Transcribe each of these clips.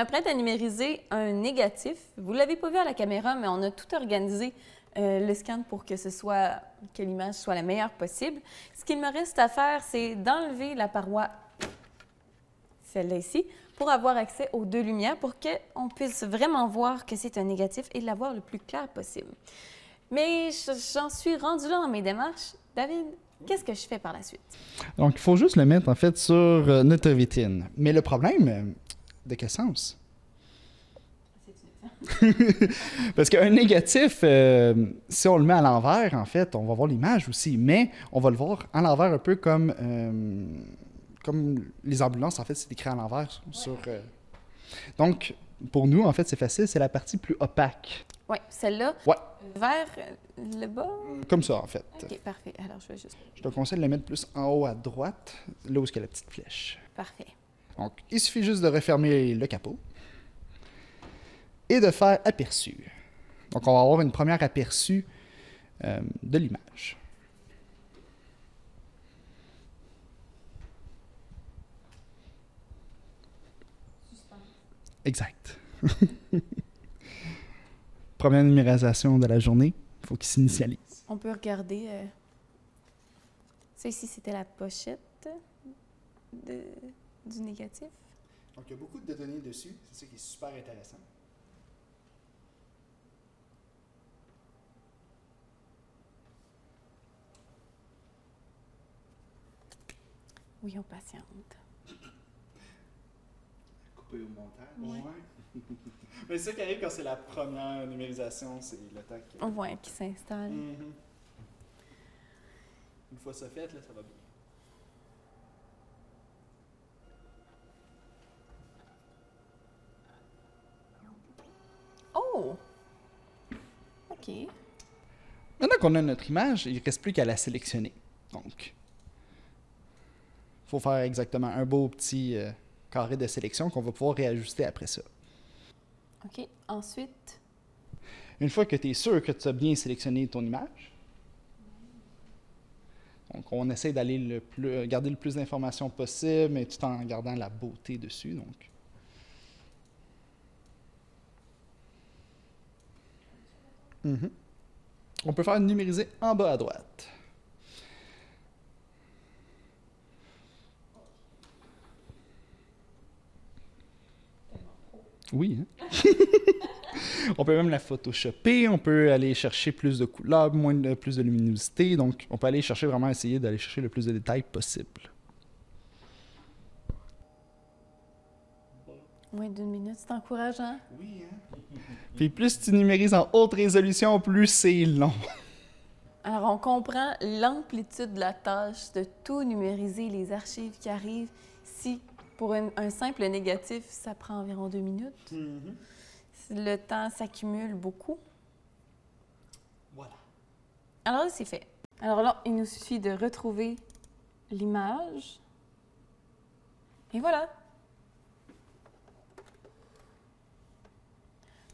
m'apprête à numériser un négatif. Vous ne l'avez pas vu à la caméra, mais on a tout organisé le scan pour que l'image soit la meilleure possible. Ce qu'il me reste à faire, c'est d'enlever la paroi, celle-là ici, pour avoir accès aux deux lumières, pour qu'on puisse vraiment voir que c'est un négatif et l'avoir le plus clair possible. Mais j'en suis rendue là dans mes démarches. David, qu'est-ce que je fais par la suite? Donc, il faut juste le mettre, en fait, sur notre vitrine. Mais le problème, de quel sens? Parce qu'un négatif, si on le met à l'envers, en fait, on va voir l'image aussi, mais on va le voir à l'envers un peu comme les ambulances, en fait, c'est écrit à l'envers sur... Donc, pour nous, en fait, c'est facile, c'est la partie plus opaque. Oui, celle-là, Ouais. vers le bas. Comme ça, en fait. OK, parfait. Alors, je vais juste... Je te conseille de le mettre plus en haut à droite, là où il y a la petite flèche. Parfait. Donc, il suffit juste de refermer le capot et de faire aperçu. Donc, on va avoir une première aperçu de l'image. Exact. Première numérisation de la journée, il faut qu'il s'initialise. On peut regarder... Ça ici, c'était la pochette du négatif. Donc, il y a beaucoup de données dessus, c'est ça qui est super intéressant. Oui, on patiente. Coupé au montage. Ouais. Mais c'est ça qui arrive quand c'est la première numérisation, c'est le temps que... Ouais, qui s'installe. Une fois ça fait, là, ça va bien. Oh! OK. Maintenant qu'on a notre image, il ne reste plus qu'à la sélectionner. Donc, il faut faire exactement un beau petit carré de sélection qu'on va pouvoir réajuster après ça. OK. Ensuite, Une fois que tu es sûr que tu as bien sélectionné ton image, donc on essaie d'aller garder le plus d'informations possible, mais tout en gardant la beauté dessus. Donc. On peut faire numériser en bas à droite. Oui, hein? On peut même la photoshopper, on peut aller chercher plus de couleurs, plus de luminosité, donc on peut aller chercher vraiment essayer d'aller chercher le plus de détails possible. moins d'une minute, c'est encourageant. Oui, hein? Puis plus tu numérises en haute résolution, plus c'est long. Alors, on comprend l'amplitude de la tâche de tout numériser, les archives qui arrivent. Si, pour un simple négatif, ça prend environ 2 minutes, le temps s'accumule beaucoup. Voilà. Alors là, c'est fait. Alors là, il nous suffit de retrouver l'image. Et voilà.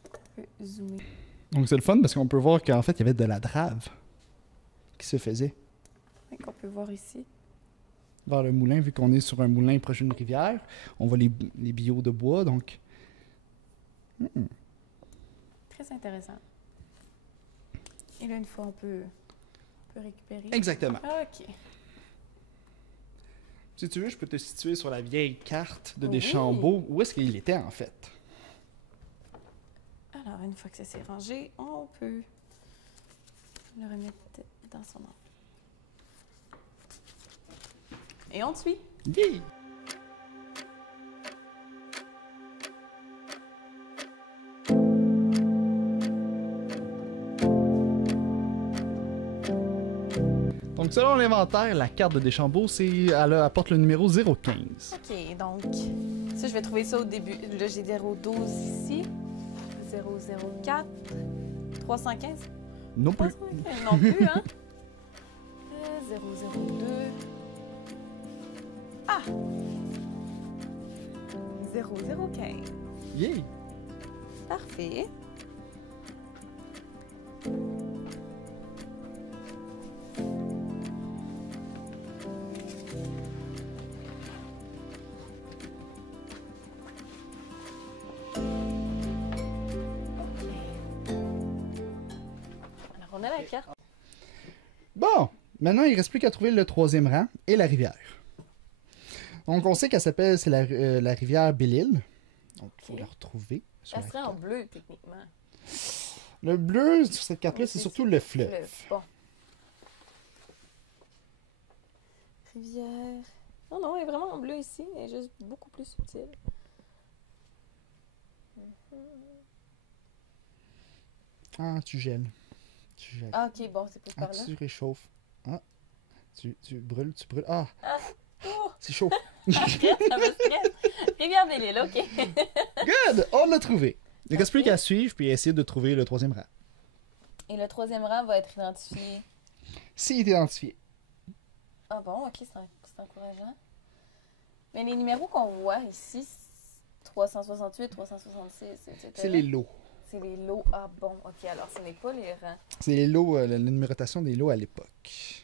On peut zoomer. Donc c'est le fun parce qu'on peut voir qu'en fait, il y avait de la drave qui se faisait Oui, qu'on peut voir ici. vers le moulin, vu qu'on est sur un moulin proche d'une rivière. On voit les billots de bois, donc... Très intéressant. Et là, une fois, on peut récupérer. Exactement. OK. Si tu veux, je peux te situer sur la vieille carte de Oui. Deschambault. Où est-ce qu'il était, en fait? Alors, une fois que ça s'est rangé, on peut le remettre dans son ordre. Et on te suit. Yeah! Donc, selon l'inventaire, la carte de Deschambault, elle apporte le numéro 015. OK, donc, ça, je vais trouver ça au début. Là, j'ai 012 ici. 004. 315. Non plus. 315 non plus, hein? 002. Ah! 0015. Yeah! Parfait. a la carte. Bon, maintenant, il ne reste plus qu'à trouver le troisième rang et la rivière. Donc, on sait qu'elle s'appelle, c'est la rivière Belle-Île. Donc, il faut la retrouver. Ça serait en bleu, techniquement. Le bleu, sur cette carte-là, c'est surtout le fleuve. Bon. Rivière. Non, non, elle est vraiment en bleu ici. Elle est juste beaucoup plus subtile. Ah, tu gèles. Tu gèles. Ah, ok, bon, c'est plus par là. Tu réchauffes. Ah, tu brûles, tu brûles. Ah, Oh! c'est chaud. Ça me stresse. Rivière Belle-Île, ok. Good! On l'a trouvé. Il ne reste plus qu'à suivre puis essayer de trouver le troisième rang. Et le troisième rang va être identifié. S'il est identifié. Ah bon, ok, c'est encourageant. Mais les numéros qu'on voit ici, 368, 366, etc. C'est les lots. C'est les lots. Ah bon, ok, alors ce n'est pas les rangs. C'est les lots, la numérotation des lots à l'époque.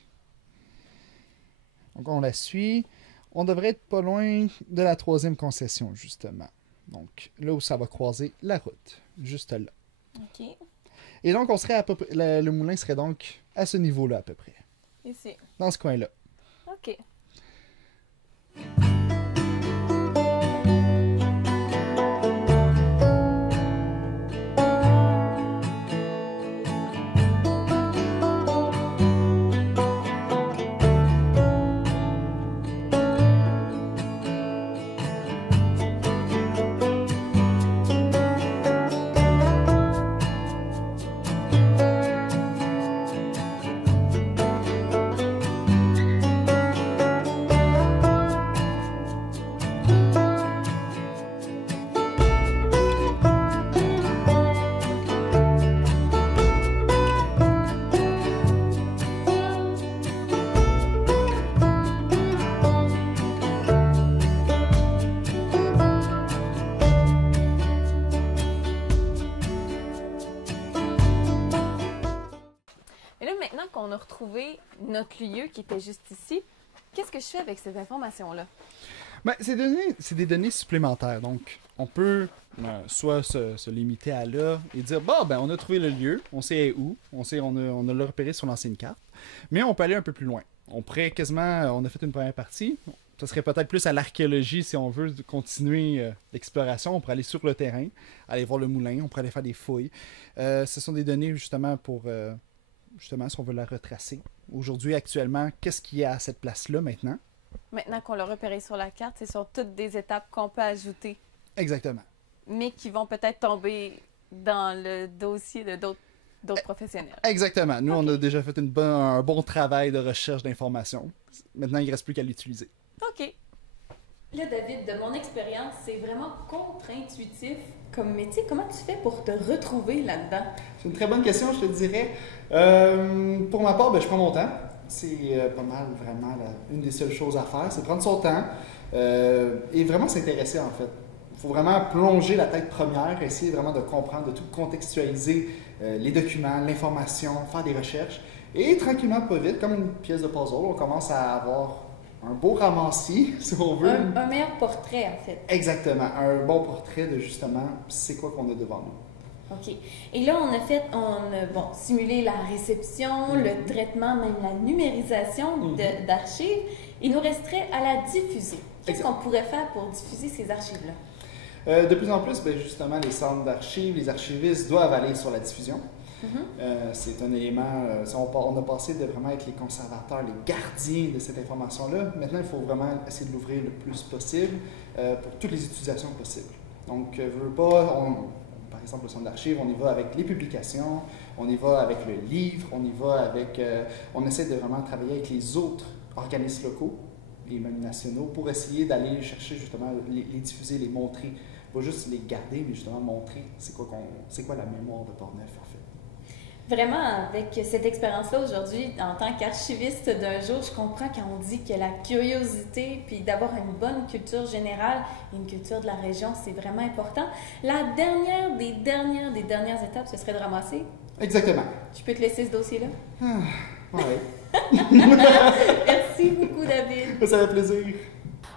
Donc on la suit. On devrait être pas loin de la troisième concession, justement. Donc là où ça va croiser la route. Juste là. Ok, Et donc on serait à peu près. Le moulin serait donc à ce niveau-là à peu près. ici. Dans ce coin-là. Ok. Et là, maintenant qu'on a retrouvé notre lieu qui était juste ici, qu'est-ce que je fais avec cette information-là? Ben, c'est des données supplémentaires. Donc, on peut soit se limiter à là et dire bon, ben, on a trouvé le lieu, on sait où, on a le repéré sur l'ancienne carte, mais on peut aller un peu plus loin. On pourrait quasiment, on a fait une première partie, ça serait peut-être plus à l'archéologie si on veut continuer l'exploration. On pourrait aller sur le terrain, aller voir le moulin, on pourrait aller faire des fouilles. Ce sont des données justement pour, justement, si on veut la retracer. Aujourd'hui, actuellement, qu'est-ce qu'il y a à cette place-là maintenant? Maintenant qu'on l'a repéré sur la carte, c'est sur toutes des étapes qu'on peut ajouter, Exactement. mais qui vont peut-être tomber dans le dossier de d'autres professionnels. Exactement. Nous, on a déjà fait un bon travail de recherche d'informations. Maintenant, il ne reste plus qu'à l'utiliser. OK. Là, David, de mon expérience, c'est vraiment contre-intuitif comme métier. Comment tu fais pour te retrouver là-dedans? C'est une très bonne question, je te dirais. Pour ma part, ben, je prends mon temps. C'est pas mal, vraiment, une des seules choses à faire, c'est prendre son temps et vraiment s'intéresser, en fait. Il faut vraiment plonger la tête première, essayer vraiment de comprendre, de tout contextualiser les documents, l'information, faire des recherches. Et tranquillement, pas vite, comme une pièce de puzzle, on commence à avoir un beau ramassis, si on veut. Un meilleur portrait, en fait. Exactement, un bon portrait de justement c'est quoi qu'on a devant nous. OK. Et là, on a simulé la réception, le traitement, même la numérisation d'archives. Il nous resterait à la diffuser. Qu'est-ce qu'on pourrait faire pour diffuser ces archives-là? De plus en plus, ben, justement, les centres d'archives, les archivistes doivent aller sur la diffusion. C'est un élément, on a passé de vraiment être les conservateurs, les gardiens de cette information-là. Maintenant, il faut vraiment essayer de l'ouvrir le plus possible pour toutes les utilisations possibles. Donc, par exemple, le centre d'archives, on y va avec les publications, on y va avec le livre, on y va avec... on essaie de vraiment travailler avec les autres organismes locaux et même nationaux pour essayer d'aller chercher justement, les diffuser, les montrer. Pas juste les garder, mais justement montrer c'est quoi la mémoire de Portneuf, en fait. Vraiment, avec cette expérience-là aujourd'hui, en tant qu'archiviste d'un jour, je comprends quand on dit que la curiosité, puis d'avoir une bonne culture générale et une culture de la région, c'est vraiment important. La dernière des dernières étapes, ce serait de ramasser. Exactement. Je peux te laisser ce dossier-là? Ouais. Merci beaucoup, David. Ça fait plaisir.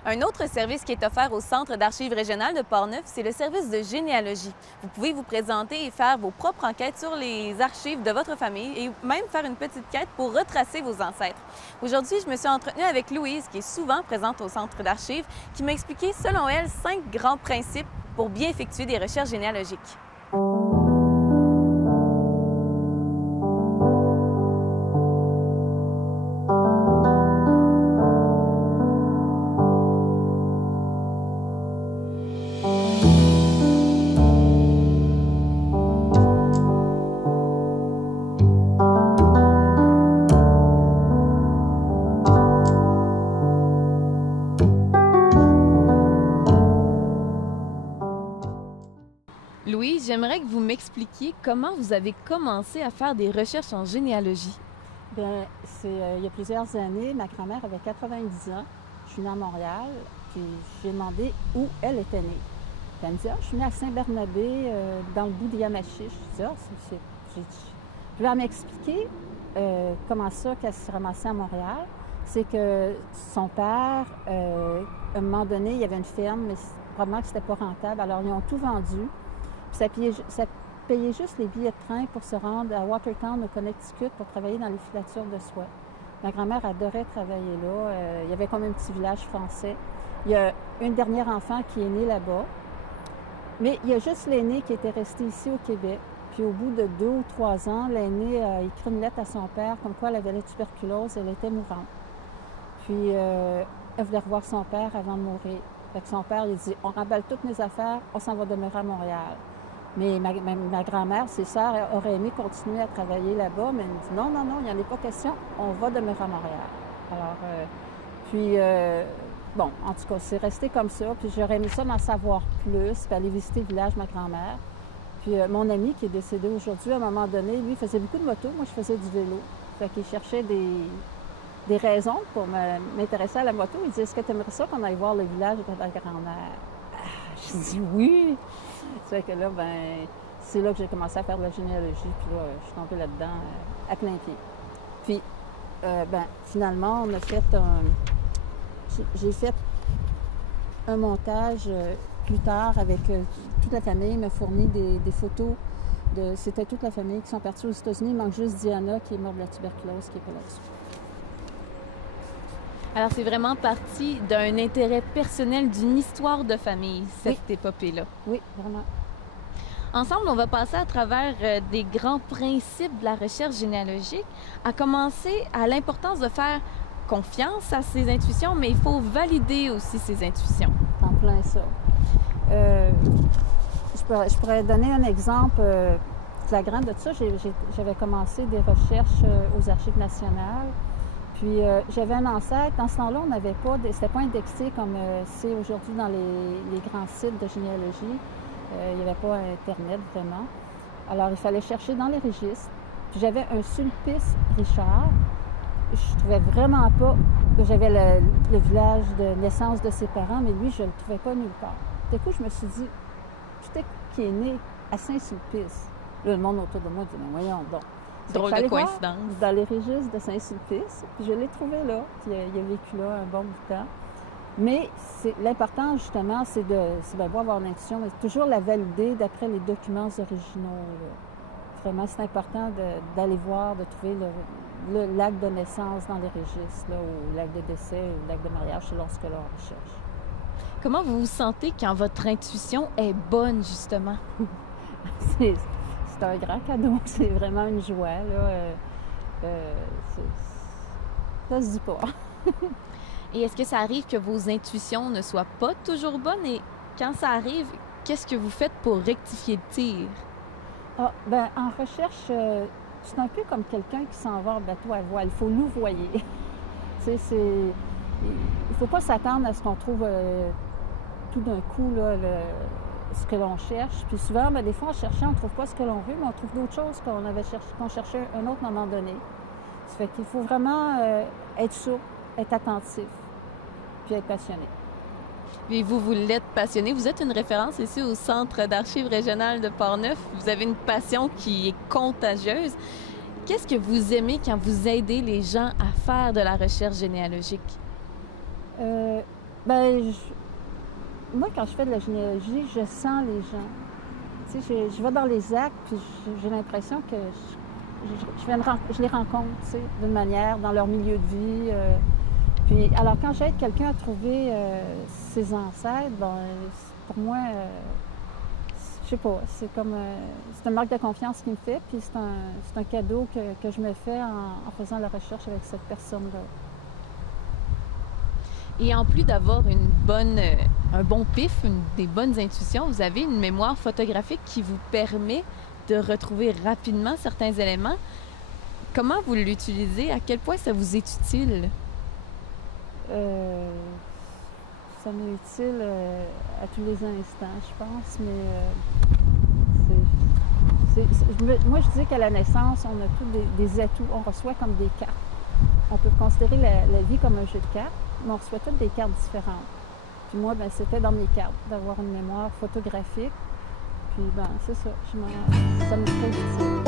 Un autre service qui est offert au Centre d'archives régionales de Portneuf, c'est le service de généalogie. Vous pouvez vous présenter et faire vos propres enquêtes sur les archives de votre famille et même faire une petite quête pour retracer vos ancêtres. Aujourd'hui, je me suis entretenue avec Louise, qui est souvent présente au Centre d'archives, qui m'a expliqué, selon elle, 5 grands principes pour bien effectuer des recherches généalogiques. Louise, j'aimerais que vous m'expliquiez comment vous avez commencé à faire des recherches en généalogie. Bien, il y a plusieurs années, ma grand-mère avait 90 ans. Je suis née à Montréal, puis je lui ai demandé où elle était née. Puis elle me dit, je suis née à Saint-Bernabé, dans le bout de Yamachiche. Je dis, Puis elle m'a expliqué comment ça qu'elle s'est ramassée à Montréal. C'est que son père, à un moment donné, il y avait une ferme, mais probablement que c'était pas rentable. Alors, ils ont tout vendu. Puis ça payait juste les billets de train pour se rendre à Watertown, au Connecticut, pour travailler dans les filatures de soie. Ma grand-mère adorait travailler là. Il y avait comme un petit village français. Il y a une dernière enfant qui est née là-bas. Mais il y a juste l'aînée qui était restée ici au Québec. Puis au bout de 2 ou 3 ans, l'aînée a écrit une lettre à son père comme quoi elle avait la tuberculose, elle était mourante. Puis elle voulait revoir son père avant de mourir. Fait que son père, il dit, on remballe toutes mes affaires, on s'en va demeurer à Montréal. Mais ma grand-mère, ses sœurs auraient aimé continuer à travailler là-bas, mais elle me dit non, il n'y en a pas question, on va demeurer à Montréal. Alors, bon, en tout cas, c'est resté comme ça. Puis j'aurais aimé ça d'en savoir plus, puis aller visiter le village de ma grand-mère. Puis mon ami qui est décédé aujourd'hui, à un moment donné, lui, faisait beaucoup de moto, moi, je faisais du vélo. Fait qu'il cherchait des raisons pour m'intéresser à la moto. Il dit, est-ce que tu aimerais ça qu'on aille voir le village de ta grand-mère? Je dis oui! C'est que là, c'est là que j'ai commencé à faire de la généalogie, puis là, je suis tombée là-dedans à plein pied. Puis, finalement, on a fait j'ai fait un montage plus tard avec toute la famille, il m'a fourni des photos c'était toute la famille qui sont partis aux États-Unis. Il manque juste Diana qui est morte de la tuberculose, qui n'est pas là-dessus. Alors, c'est vraiment parti d'un intérêt personnel, d'une histoire de famille, cette épopée-là. Oui, vraiment. Ensemble, on va passer à travers des grands principes de la recherche généalogique, à commencer à l'importance de faire confiance à ses intuitions, mais il faut valider aussi ses intuitions. En plein ça. Je pourrais donner un exemple flagrant de ça. J'avais commencé des recherches aux Archives nationales. Puis j'avais un ancêtre. Dans ce temps-là, on n'avait pas, c'était pas indexé comme c'est aujourd'hui dans les grands sites de généalogie. Il n'y avait pas Internet vraiment. Alors il fallait chercher dans les registres. Puis j'avais un Sulpice Richard. Je trouvais vraiment pas que j'avais le village de naissance de ses parents, mais lui, je ne le trouvais pas nulle part. Du coup, je me suis dit, qui est né à Saint-Sulpice? Là, le monde autour de moi dit, mais voyons donc. Drôle de coïncidence. Dans les registres de Saint-Sulpice, puis je l'ai trouvé là, puis il a vécu là un bon bout de temps. Mais l'important, justement, c'est de avoir l'intuition, mais toujours la valider d'après les documents originaux. Là. Vraiment, c'est important d'aller voir, de trouver l'acte de naissance dans les registres, là, ou l'acte de décès, ou l'acte de mariage, selon ce que l'on recherche. Comment vous vous sentez quand votre intuition est bonne, justement? C'est un grand cadeau, c'est vraiment une joie, là. Ça se dit pas. Et est-ce que ça arrive que vos intuitions ne soient pas toujours bonnes? Et quand ça arrive, qu'est-ce que vous faites pour rectifier le tir? En recherche, c'est un peu comme quelqu'un qui s'en va en bateau à voile. Il faut louvoyer. Il ne faut pas s'attendre à ce qu'on trouve tout d'un coup là, ce que l'on cherche. Puis souvent, des fois, en cherchant, on ne trouve pas ce que l'on veut, mais on trouve d'autres choses qu'on cherchait à un autre moment donné. Ça fait qu'il faut vraiment être souple, être attentif, puis être passionné. Et vous l'êtes passionné. Vous êtes une référence ici au Centre d'archives régionales de Portneuf. Vous avez une passion qui est contagieuse. Qu'est-ce que vous aimez quand vous aidez les gens à faire de la recherche généalogique? Ben, moi, quand je fais de la généalogie, je sens les gens. Tu sais, je vais dans les actes, puis j'ai l'impression que je les rencontre, tu sais, d'une manière, dans leur milieu de vie. Puis, alors, quand j'aide quelqu'un à trouver ses ancêtres, ben, pour moi, je sais pas, c'est comme, c'est une marque de confiance qu'il me fait, puis c'est un cadeau que je me fais en faisant la recherche avec cette personne-là. Et en plus d'avoir un bon pif, des bonnes intuitions, vous avez une mémoire photographique qui vous permet de retrouver rapidement certains éléments. Comment vous l'utilisez? À quel point ça vous est utile? Ça m'est utile à tous les instants, je pense, mais moi, je dis qu'à la naissance, on a tous des atouts. On reçoit comme des cartes. On peut considérer la vie comme un jeu de cartes, mais on reçoit toutes des cartes différentes. Puis moi, ben, c'était dans mes cartes d'avoir une mémoire photographique. Puis, ben, c'est ça. Ça me fait utile.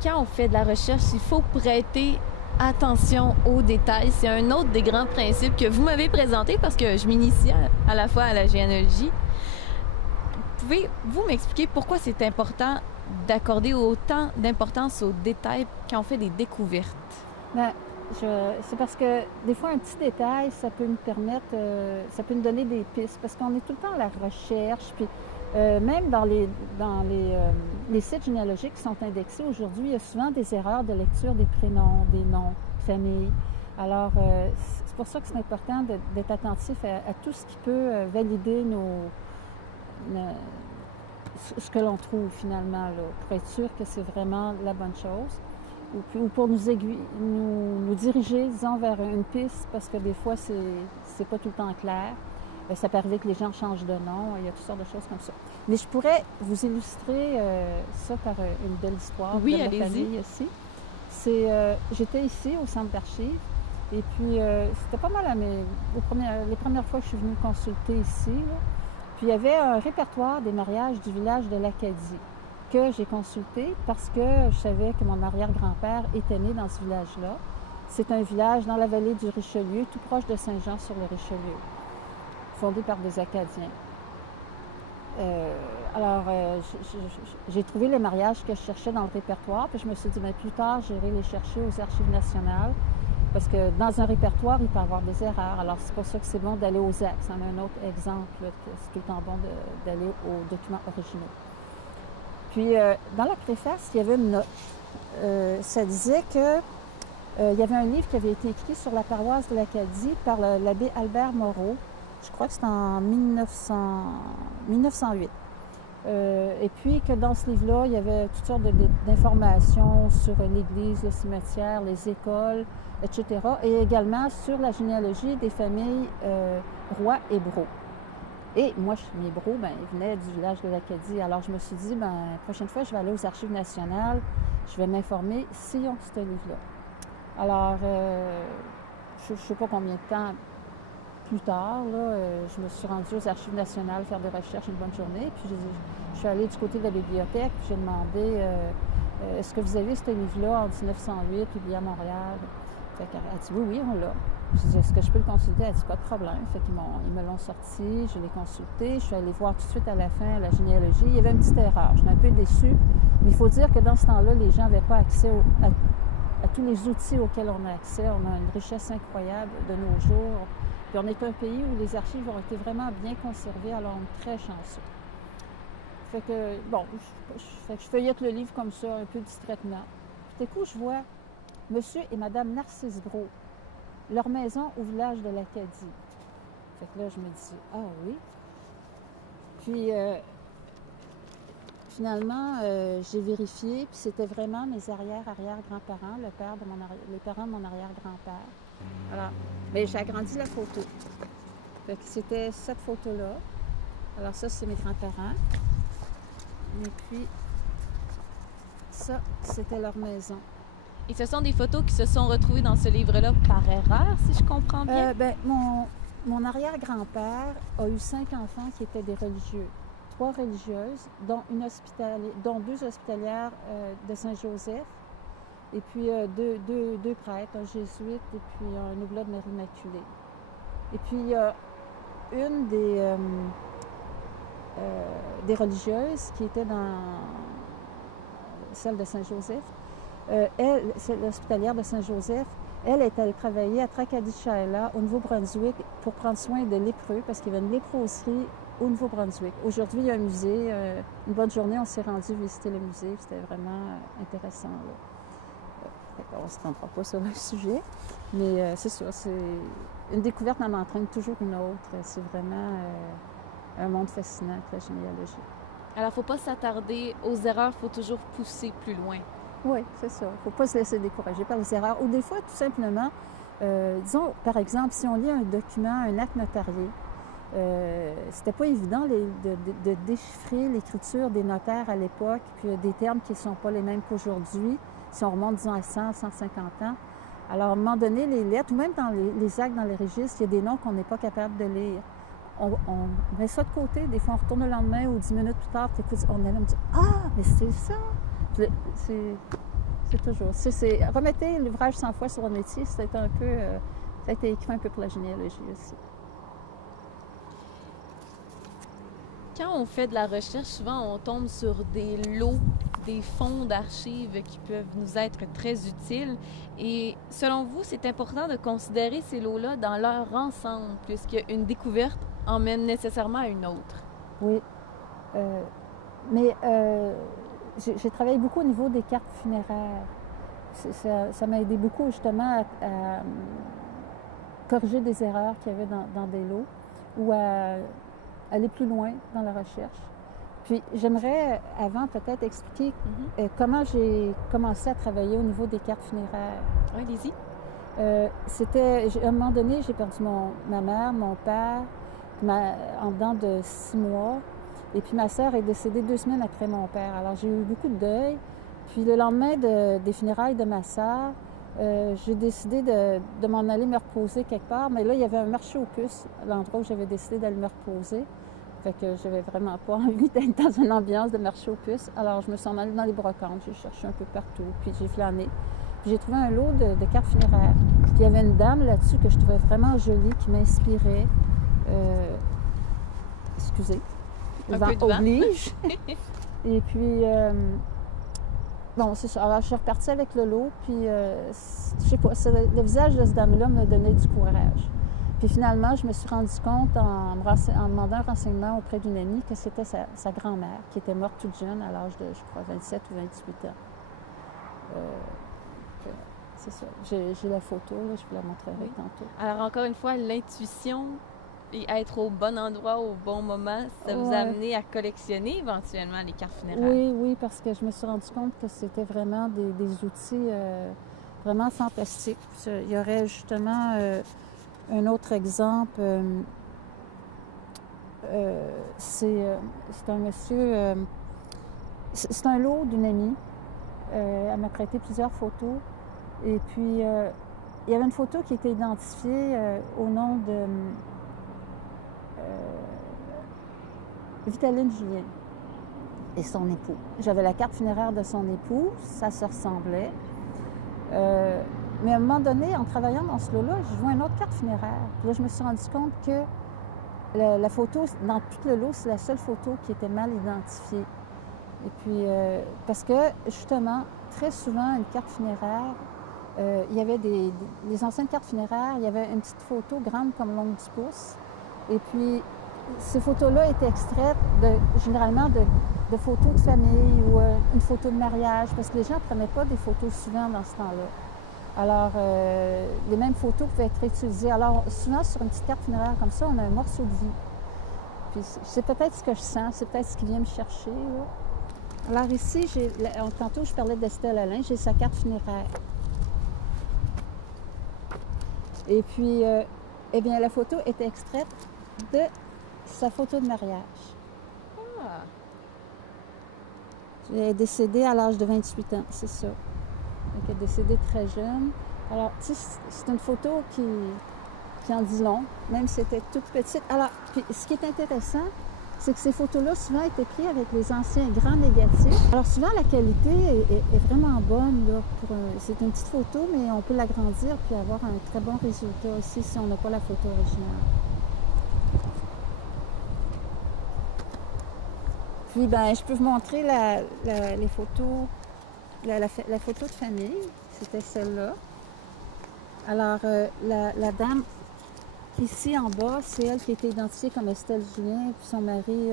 Quand on fait de la recherche, il faut prêter attention aux détails. C'est un autre des grands principes que vous m'avez présenté parce que je m'initie à la fois à la généalogie. Pouvez-vous m'expliquer pourquoi c'est important d'accorder autant d'importance aux détails quand on fait des découvertes? Bien, c'est parce que des fois, un petit détail, ça peut me permettre, ça peut me donner des pistes parce qu'on est tout le temps à la recherche. Puis même dans les sites généalogiques qui sont indexés aujourd'hui, il y a souvent des erreurs de lecture des prénoms, des noms, familles. Alors, c'est pour ça que c'est important d'être attentif à tout ce qui peut valider ce que l'on trouve finalement, là, pour être sûr que c'est vraiment la bonne chose. Ou pour nous diriger, disons, vers une piste, parce que des fois, c'est pas tout le temps clair. Ça peut arriver que les gens changent de nom, il y a toutes sortes de choses comme ça. Mais je pourrais vous illustrer ça par une belle histoire de ma famille ici. J'étais ici au centre d'archives et puis c'était pas mal les premières fois que je suis venue consulter ici. Là. Puis il y avait un répertoire des mariages du village de l'Acadie que j'ai consulté parce que je savais que mon arrière-grand-père était né dans ce village-là. C'est un village dans la vallée du Richelieu, tout proche de Saint-Jean-sur-le-Richelieu, fondé par des Acadiens. J'ai trouvé les mariages que je cherchais dans le répertoire, puis je me suis dit, bien, plus tard, j'irai les chercher aux Archives nationales, parce que dans un répertoire, il peut y avoir des erreurs. Alors, c'est pour ça que c'est bon d'aller aux actes. C'est un autre exemple, là, que c'est tout le temps bon d'aller aux documents originaux. Puis, dans la préface, il y avait une note. Ça disait que il y avait un livre qui avait été écrit sur la paroisse de l'Acadie par l'abbé Albert Moreau. Je crois que c'était en 1908. Et puis que dans ce livre-là, il y avait toutes sortes d'informations sur l'église, le cimetière, les écoles, etc. Et également sur la généalogie des familles Roy et Brault. Et moi, mes Brault, ben, ils venaient du village de l'Acadie. Alors je me suis dit, ben, la prochaine fois, je vais aller aux Archives nationales, je vais m'informer s'ils ont ce livre-là. Alors, je ne sais pas combien de temps plus tard, là, je me suis rendue aux Archives nationales faire des recherches une bonne journée. Puis je suis allée du côté de la bibliothèque, puis j'ai demandé est-ce que vous avez ce livre-là en 1908, publié à Montréal? Fait qu'elle a dit oui, on l'a. Je dis est-ce que je peux le consulter? Elle a dit pas de problème. Fait qu'ils me l'ont sorti, je l'ai consulté, je suis allée voir tout de suite à la fin la généalogie. Il y avait une petite erreur, j'étais un peu déçue, mais il faut dire que dans ce temps-là, les gens n'avaient pas accès à tous les outils auxquels on a accès. On a une richesse incroyable de nos jours. Puis on est un pays où les archives ont été vraiment bien conservées, alors on est très chanceux. Fait que, bon, fait que je feuillette le livre comme ça, un peu distraitement. Tout à coup, je vois Monsieur et Madame Narcisse Brault, leur maison au village de l'Acadie. Fait que là, je me dis, ah oui. Puis, finalement, j'ai vérifié, puis c'était vraiment mes arrière-arrière-grands-parents, les parents de mon arrière-grand-père. Alors, mais j'ai agrandi la photo. Fait que c'était cette photo-là. Alors ça, c'est mes grands-parents. Et puis, ça, c'était leur maison. Et ce sont des photos qui se sont retrouvées dans ce livre-là par erreur, si je comprends bien? Mon arrière-grand-père a eu 5 enfants qui étaient des religieux. 3 religieuses, dont 2 hospitalières de Saint-Joseph, et puis deux prêtres, un jésuite et puis un oblat de Marie Immaculée. Et puis, il y a une des religieuses qui était dans celle de Saint-Joseph. Elle, c'est l'hospitalière de Saint-Joseph. Elle est allée travailler à Tracadie-Shaila, au Nouveau-Brunswick, pour prendre soin de lépreux, parce qu'il y avait une léproserie au Nouveau-Brunswick. Aujourd'hui, il y a un musée. Une bonne journée, on s'est rendu visiter le musée. C'était vraiment intéressant. On ne se rendra pas sur le sujet, mais c'est ça. Une découverte en entraîne toujours une autre. C'est vraiment un monde fascinant avec la généalogie. Alors, il ne faut pas s'attarder aux erreurs, il faut toujours pousser plus loin. Oui, c'est ça. Il ne faut pas se laisser décourager par les erreurs. Ou des fois, tout simplement, disons, par exemple, si on lit un document, un acte notarié, c'était pas évident de déchiffrer l'écriture des notaires à l'époque, puis des termes qui ne sont pas les mêmes qu'aujourd'hui, si on remonte, disons, à 100, 150 ans. Alors, à un moment donné, les lettres, ou même dans les actes, dans les registres, il y a des noms qu'on n'est pas capable de lire. On met ça de côté, des fois on retourne le lendemain ou 10 minutes plus tard, puis on est là, on dit « Ah, mais c'est ça! » C'est toujours. Remettez l'ouvrage 100 fois sur le métier, c'est un peu. Ça a été écrit un peu pour la généalogie aussi. Quand on fait de la recherche, souvent on tombe sur des lots, des fonds d'archives qui peuvent nous être très utiles. Et selon vous, c'est important de considérer ces lots-là dans leur ensemble, puisqu'une découverte emmène nécessairement à une autre. Oui. Mais j'ai travaillé beaucoup au niveau des cartes funéraires. Ça m'a aidé beaucoup justement à corriger des erreurs qu'il y avait dans des lots ou à aller plus loin dans la recherche. Puis j'aimerais avant peut-être expliquer comment j'ai commencé à travailler au niveau des cartes funéraires. Oui, allez-y. À un moment donné, j'ai perdu ma mère, mon père, en dedans de 6 mois. Et puis ma sœur est décédée 2 semaines après mon père. Alors j'ai eu beaucoup de deuil. Puis le lendemain des funérailles de ma sœur, j'ai décidé de m'en aller me reposer quelque part. Mais là, il y avait un marché aux puces, à l'endroit où j'avais décidé d'aller me reposer. Fait que j'avais vraiment pas envie d'être dans une ambiance de marché aux puces. Alors je me suis en allée dans les brocantes, j'ai cherché un peu partout, puis j'ai flâné. Puis j'ai trouvé un lot de cartes funéraires. Puis il y avait une dame là-dessus que je trouvais vraiment jolie, qui m'inspirait. Excusez. Le vent oblige. Et puis, bon, c'est ça. Alors, je suis repartie avec le lot, puis, je sais pas, le visage de cette dame-là me donnait du courage. Puis finalement, je me suis rendu compte, en demandant un renseignement auprès d'une amie, que c'était sa grand-mère, qui était morte toute jeune, à l'âge de, je crois, 27 ou 28 ans. C'est ça. J'ai la photo, là, je vous la montrerai tantôt. Alors, encore une fois, l'intuition et être au bon endroit au bon moment, ça vous a amené à collectionner éventuellement les cartes funéraires? Oui, parce que je me suis rendu compte que c'était vraiment des outils vraiment fantastiques. Il y aurait justement un autre exemple. C'est un monsieur... c'est un lot d'une amie. Elle m'a prêté plusieurs photos. Et puis, il y avait une photo qui était identifiée au nom de Vitaline Julien et son époux. J'avais la carte funéraire de son époux, ça se ressemblait. Mais à un moment donné, en travaillant dans ce lot-là, je vois une autre carte funéraire. Puis là, je me suis rendu compte que la photo, dans tout le lot, c'est la seule photo qui était mal identifiée. Et puis, parce que, justement, très souvent, une carte funéraire, il y avait les anciennes cartes funéraires, il y avait une petite photo grande comme l'ongle du pouce. Et puis, ces photos-là étaient extraites généralement de photos de famille ou une photo de mariage, parce que les gens ne prenaient pas des photos souvent dans ce temps-là. Alors, les mêmes photos pouvaient être réutilisées. Alors, souvent, sur une petite carte funéraire comme ça, on a un morceau de vie. Puis, c'est peut-être ce que je sens, c'est peut-être ce qui vient me chercher, là. Alors ici, tantôt, je parlais d'Estelle Alain, j'ai sa carte funéraire. Et puis, eh bien, la photo est extraite de sa photo de mariage. Ah. Elle est décédée à l'âge de 28 ans, c'est ça. Donc, elle est décédée très jeune. Alors, tu sais, c'est une photo qui en dit long, même si c'était toute petite. Alors, puis, ce qui est intéressant, c'est que ces photos-là, souvent, étaient prises avec les anciens grands négatifs. Alors, souvent, la qualité est vraiment bonne, là. C'est une petite photo, mais on peut l'agrandir puis avoir un très bon résultat aussi si on n'a pas la photo originale. Puis, ben, je peux vous montrer les photos, la photo de famille. C'était celle-là. Alors, la dame ici en bas, c'est elle qui a été identifiée comme Estelle Julien, puis son mari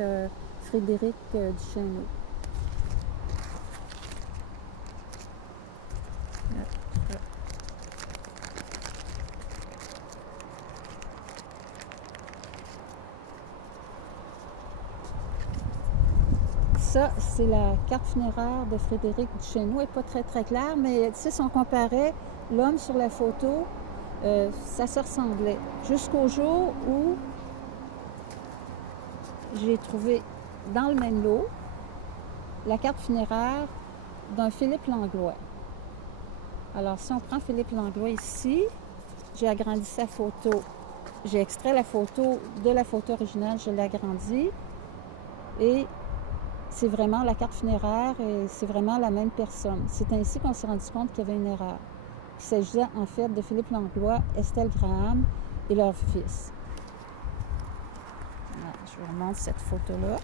Frédéric Duchesneau. Ça, c'est la carte funéraire de Frédéric Duchesneau. Elle n'est pas très, très claire, mais tu sais, si on comparait l'homme sur la photo, ça se ressemblait. Jusqu'au jour où j'ai trouvé dans le même lot la carte funéraire d'un Philippe Langlois. Alors, si on prend Philippe Langlois ici, j'ai agrandi sa photo. J'ai extrait la photo de la photo originale, je l'ai agrandie. Et c'est vraiment la carte funéraire et c'est vraiment la même personne. C'est ainsi qu'on s'est rendu compte qu'il y avait une erreur. Il s'agissait en fait de Philippe Langlois, Estelle Graham et leur fils. Voilà, je vous remontre cette photo-là.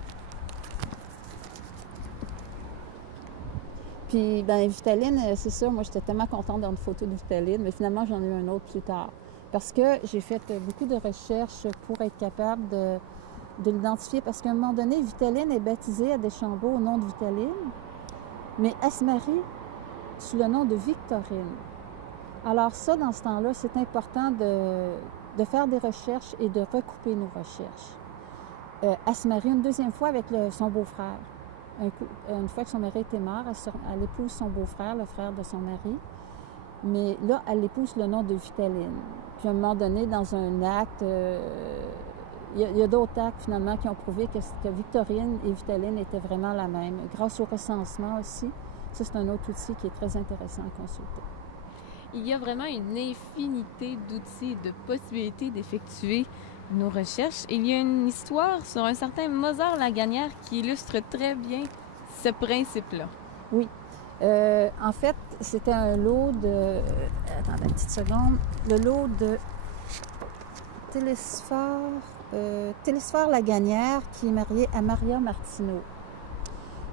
Puis, bien, Vitaline, c'est ça, moi j'étais tellement contente d'avoir une photo de Vitaline, mais finalement j'en ai eu un autre plus tard. Parce que j'ai fait beaucoup de recherches pour être capable de l'identifier. Parce qu'à un moment donné, Vitaline est baptisée à Deschambault au nom de Vitaline, mais elle se marie sous le nom de Victorine. Alors ça, dans ce temps-là, c'est important de faire des recherches et de recouper nos recherches. Elle se marie une deuxième fois avec son beau-frère. Une fois que son mari était mort, elle épouse son beau-frère, le frère de son mari. Mais là, elle épouse le nom de Vitaline. Puis à un moment donné, dans un acte, il y a d'autres actes finalement qui ont prouvé que Victorine et Vitaline étaient vraiment la même. Grâce au recensement aussi, ça c'est un autre outil qui est très intéressant à consulter. Il y a vraiment une infinité d'outils et de possibilités d'effectuer nos recherches. Il y a une histoire sur un certain Mozart Lagagnère qui illustre très bien ce principe-là. Oui. En fait, c'était un lot de... attendez une petite seconde. Le lot de Télésphore Lagagnère qui est marié à Maria Martineau.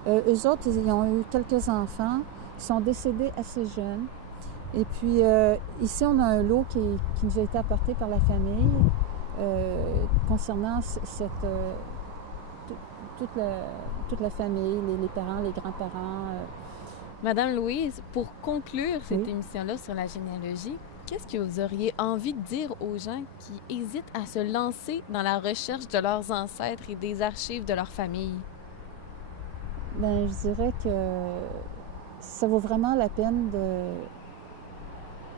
Eux autres, ils ont eu quelques enfants. Ils sont décédés assez jeunes. Et puis, ici, on a un lot qui nous a été apporté par la famille concernant toute la famille, les parents, les grands-parents. Madame Louise, pour conclure cette émission-là sur la généalogie, qu'est-ce que vous auriez envie de dire aux gens qui hésitent à se lancer dans la recherche de leurs ancêtres et des archives de leur famille? Bien, je dirais que ça vaut vraiment la peine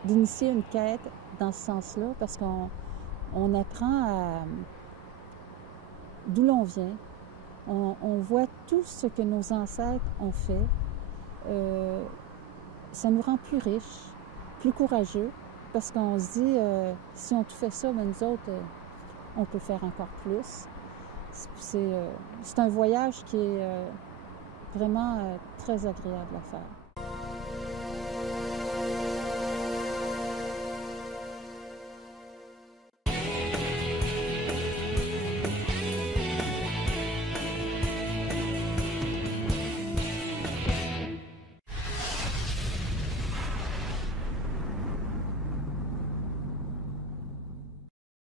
d'initier une quête dans ce sens-là, parce qu'on apprend d'où l'on vient. On voit tout ce que nos ancêtres ont fait. Ça nous rend plus riches, plus courageux, parce qu'on se dit, si on tout fait ça, bien, nous autres, on peut faire encore plus. C'est un voyage qui est vraiment très agréable à faire.